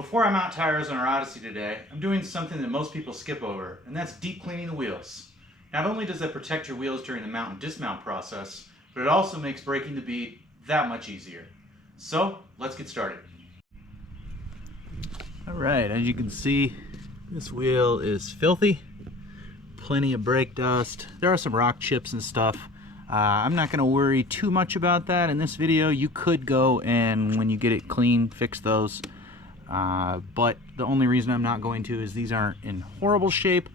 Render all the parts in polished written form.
Before I mount tires on our Odyssey today, I'm doing something that most people skip over, and that's deep cleaning the wheels. Not only does that protect your wheels during the mount and dismount process, but it also makes breaking the bead that much easier. So, let's get started. Alright, as you can see, this wheel is filthy. Plenty of brake dust. There are some rock chips and stuff. I'm not going to worry too much about that in this video. You could go and, when you get it clean, fix those. But the only reason I'm not going to is these aren't in horrible shape.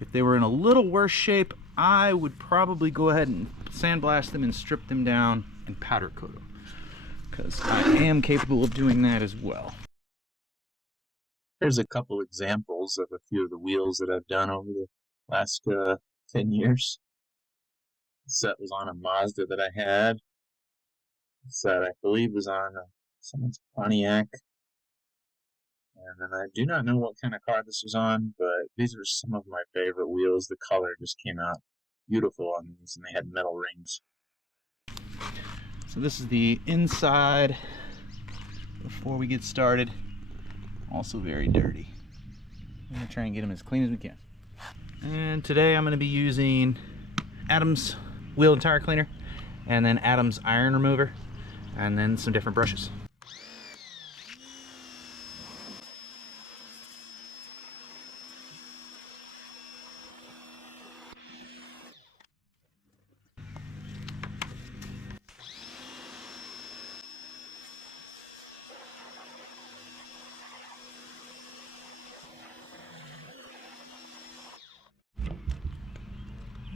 If they were in a little worse shape, I would probably go ahead and sandblast them and strip them down and powder coat them, because I am capable of doing that as well. There's a couple examples of a few of the wheels that I've done over the last 10 years. This set was on a Mazda that I had. This set, I believe, was on someone's Pontiac. And then I do not know what kind of car this was on, but these are some of my favorite wheels. The color just came out beautiful on these, and they had metal rings. So this is the inside before we get started. Also very dirty. I'm going to try and get them as clean as we can. And today I'm going to be using Adam's wheel and tire cleaner, and then Adam's iron remover, and then some different brushes.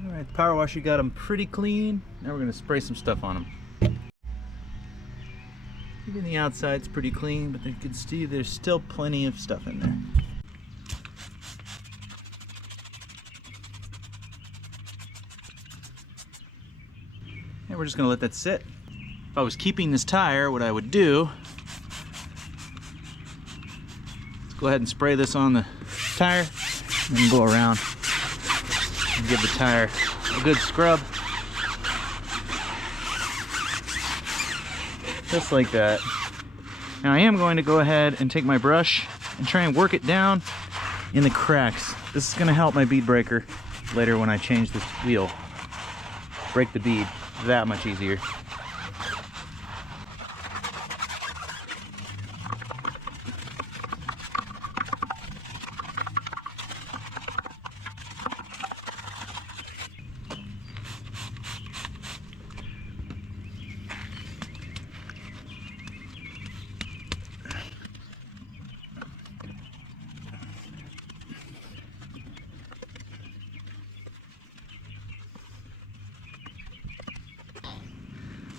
Alright, the power washer got them pretty clean. Now we're going to spray some stuff on them. Even the outside's pretty clean, but you can see there's still plenty of stuff in there. And we're just going to let that sit. If I was keeping this tire, what I would do, let's go ahead and spray this on the tire, and then go around and give the tire a good scrub. Just like that. Now I am going to go ahead and take my brush and try and work it down in the cracks. This is going to help my bead breaker later when I change this wheel. Break the bead that much easier.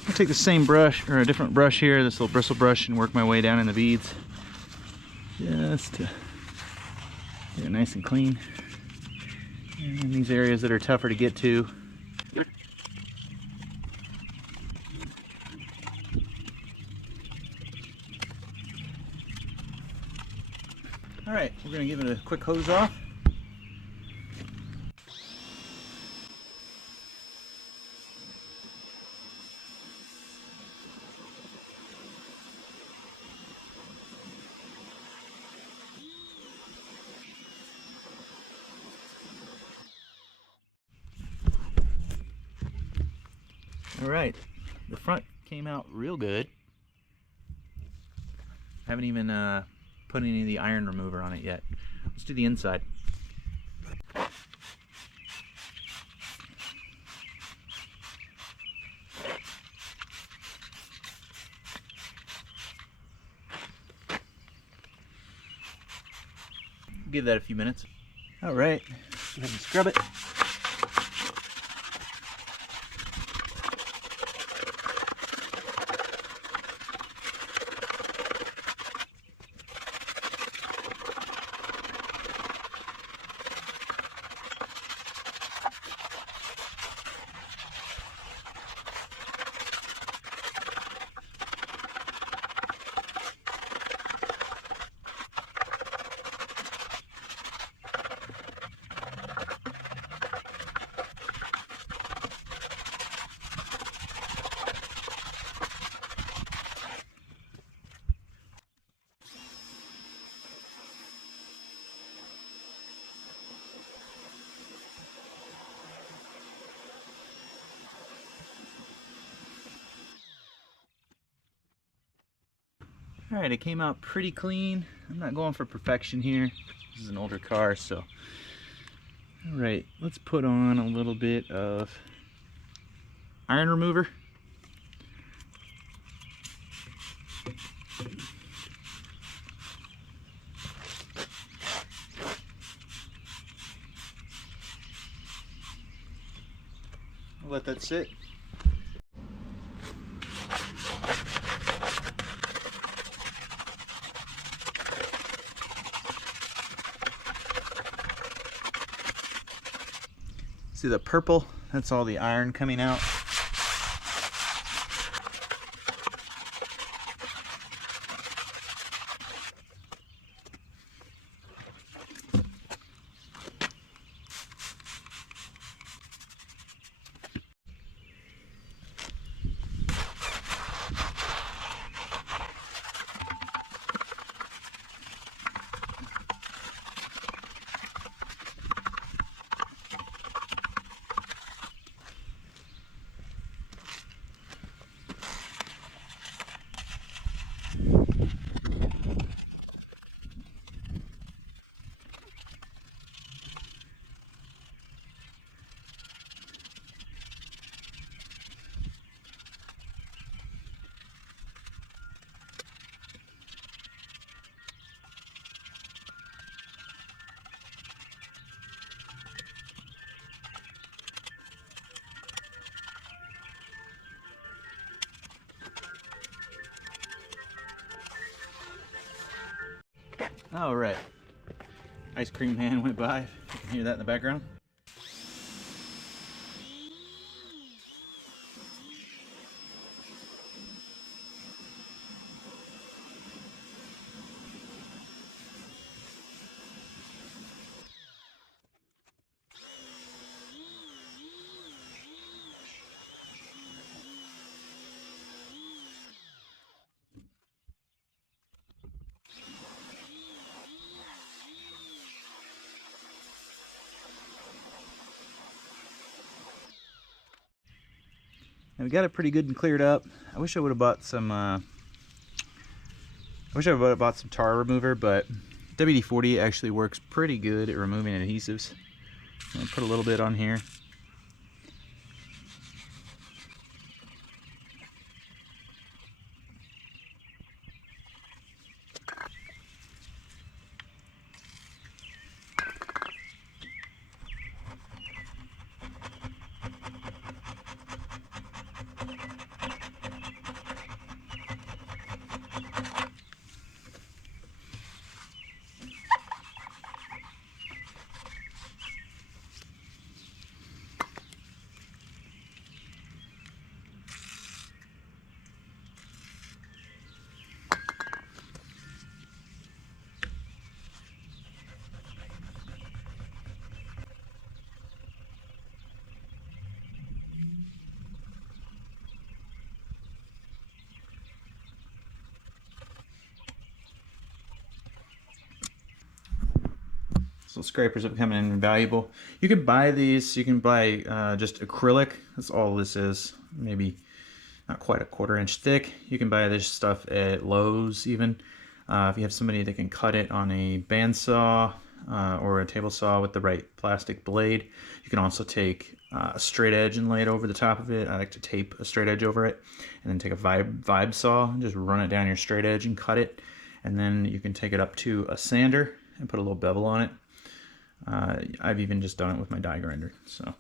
I'll take the same brush, or a different brush here, this little bristle brush, and work my way down in the beads. Just to get it nice and clean. And in these areas that are tougher to get to. Alright, we're going to give it a quick hose off. Alright, the front came out real good. I haven't even put any of the iron remover on it yet. Let's do the inside. Give that a few minutes. Alright, go ahead and scrub it. All right, it came out pretty clean. I'm not going for perfection here. This is an older car, so. All right, let's put on a little bit of iron remover. I'll let that sit. See the purple? That's all the iron coming out. All right, ice cream man went by. You can hear that in the background. And we got it pretty good and cleared up. I wish I would have bought some. I wish I would have bought some tar remover, but WD-40 actually works pretty good at removing adhesives. I'm gonna put a little bit on here. So scrapers are becoming invaluable. You can buy these. You can buy just acrylic. That's all this is. Maybe not quite a 1/4 inch thick. You can buy this stuff at Lowe's even. If you have somebody that can cut it on a bandsaw or a table saw with the right plastic blade. You can also take a straight edge and lay it over the top of it. I like to tape a straight edge over it, and then take a vibe saw and just run it down your straight edge and cut it. And then you can take it up to a sander and put a little bevel on it. I've even just done it with my die grinder. So.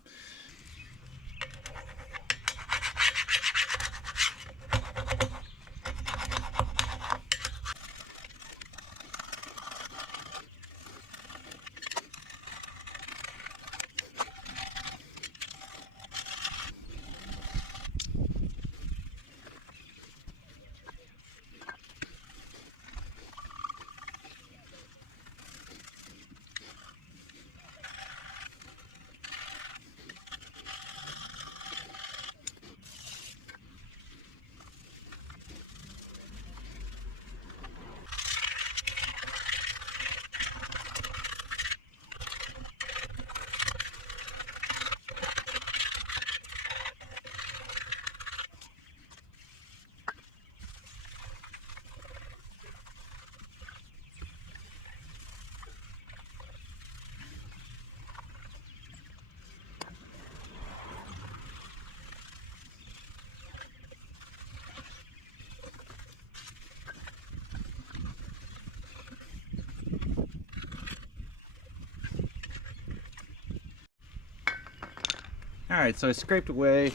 Alright, so I scraped away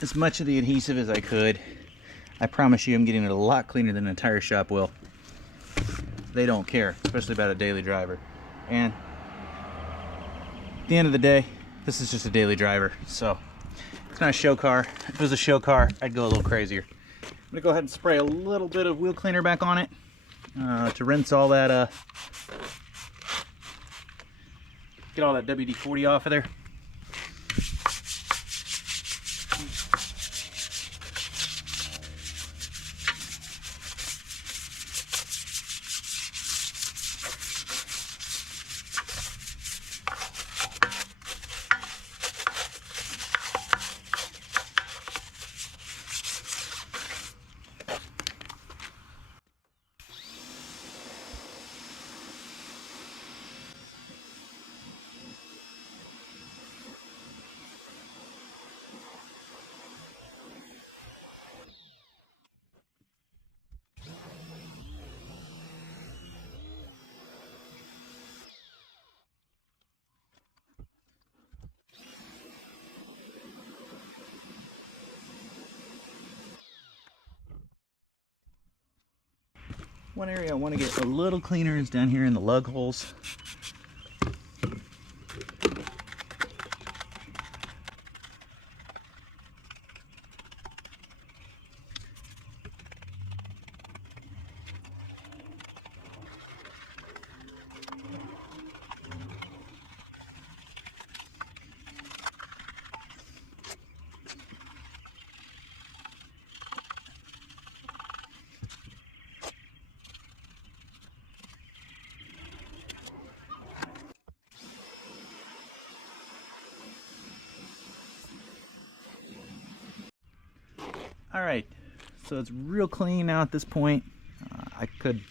as much of the adhesive as I could. I promise you I'm getting it a lot cleaner than a tire shop will. They don't care, especially about a daily driver. And at the end of the day, this is just a daily driver, so it's not a show car. If it was a show car, I'd go a little crazier. I'm gonna go ahead and spray a little bit of wheel cleaner back on it to rinse all that, get all that WD-40 off of there. One area I want to get a little cleaner is down here in the lug holes. Alright, so it's real clean now at this point. I could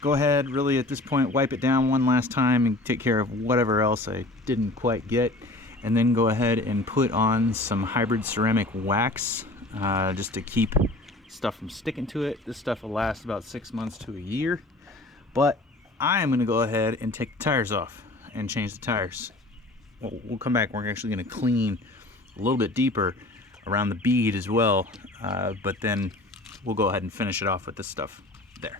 go ahead really at this point, wipe it down one last time and take care of whatever else I didn't quite get, and then go ahead and put on some hybrid ceramic wax just to keep stuff from sticking to it. This stuff will last about 6 months to a year, but I am going to go ahead and take the tires off and change the tires. We'll come back. We're actually going to clean a little bit deeper around the bead as well, but then we'll go ahead and finish it off with this stuff there.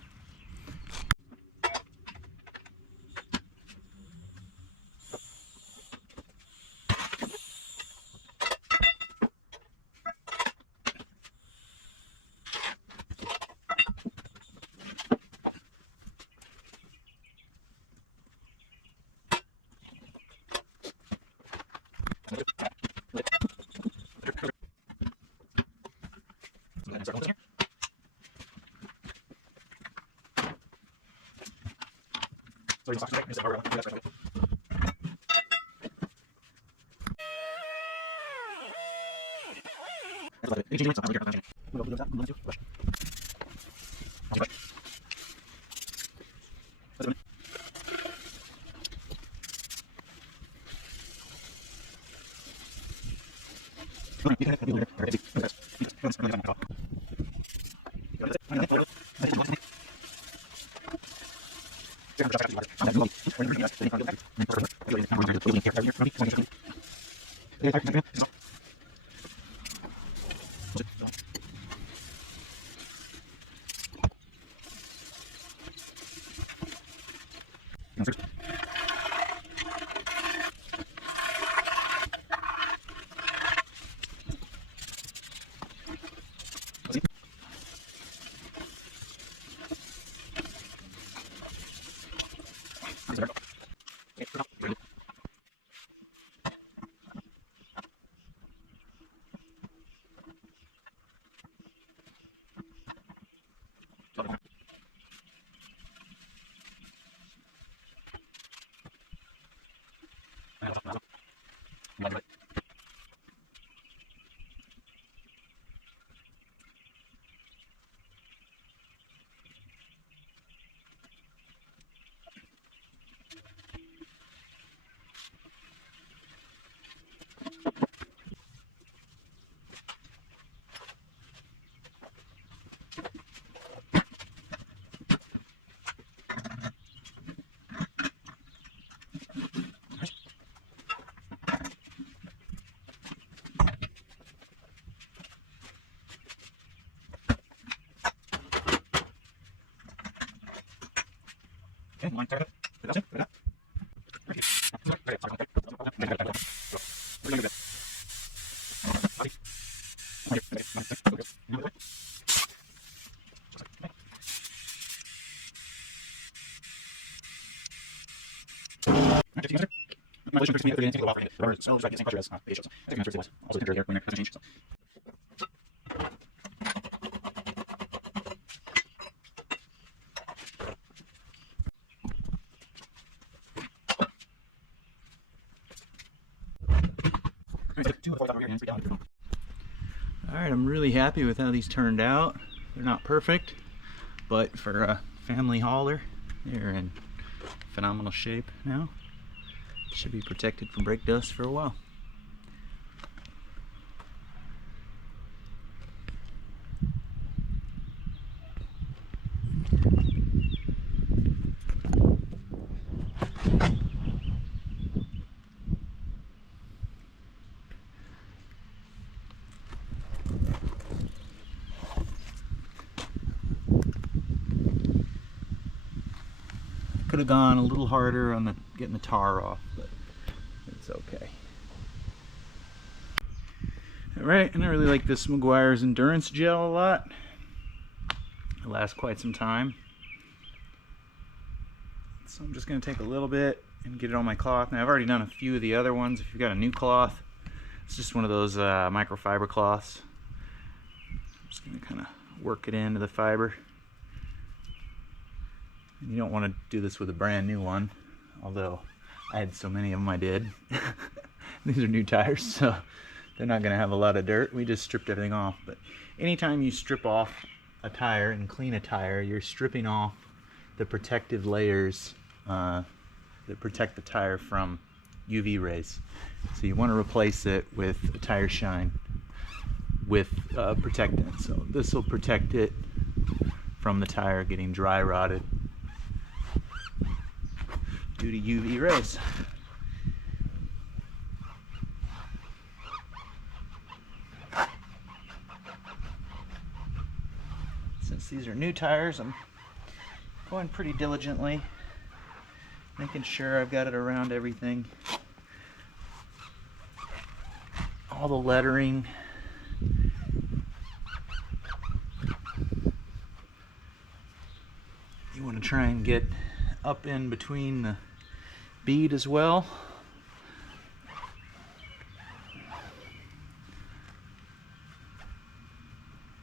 Alright, I'm really happy with how these turned out. They're not perfect, but for a family hauler, they're in phenomenal shape now. Should be protected from brake dust for a while. Could have gone a little harder on getting the tar off, but it's okay. Alright, and I really like this Meguiar's Endurance Gel a lot. It lasts quite some time. So I'm just going to take a little bit and get it on my cloth. Now I've already done a few of the other ones. If you've got a new cloth, it's just one of those microfiber cloths. I'm just going to kind of work it into the fiber. And you don't want to do this with a brand new one, although I had so many of them I did. These are new tires, so they're not going to have a lot of dirt. We just stripped everything off. But anytime you strip off a tire and clean a tire, you're stripping off the protective layers that protect the tire from UV rays. So you want to replace it with a tire shine with protectant. So this will protect it from the tire getting dry rotted due to UV rays. Since these are new tires, I'm going pretty diligently, making sure I've got it around everything. All the lettering. You want to try and get up in between the bead as well.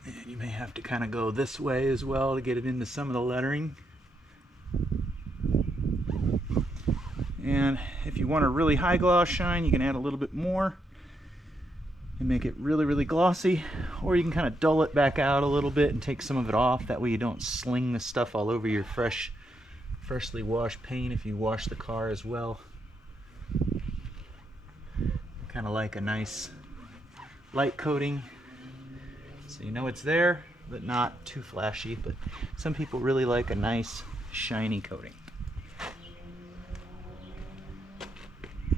And you may have to kind of go this way as well to get it into some of the lettering. And if you want a really high gloss shine, you can add a little bit more and make it really, really glossy, or you can kind of dull it back out a little bit and take some of it off. That way you don't sling the stuff all over your freshly washed paint if you wash the car as well. Kind of like a nice light coating, so you know it's there, but not too flashy. But some people really like a nice shiny coating.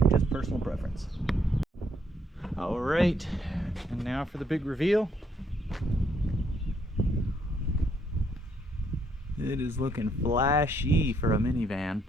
Just personal preference. All right, and now for the big reveal. It is looking flashy for a minivan.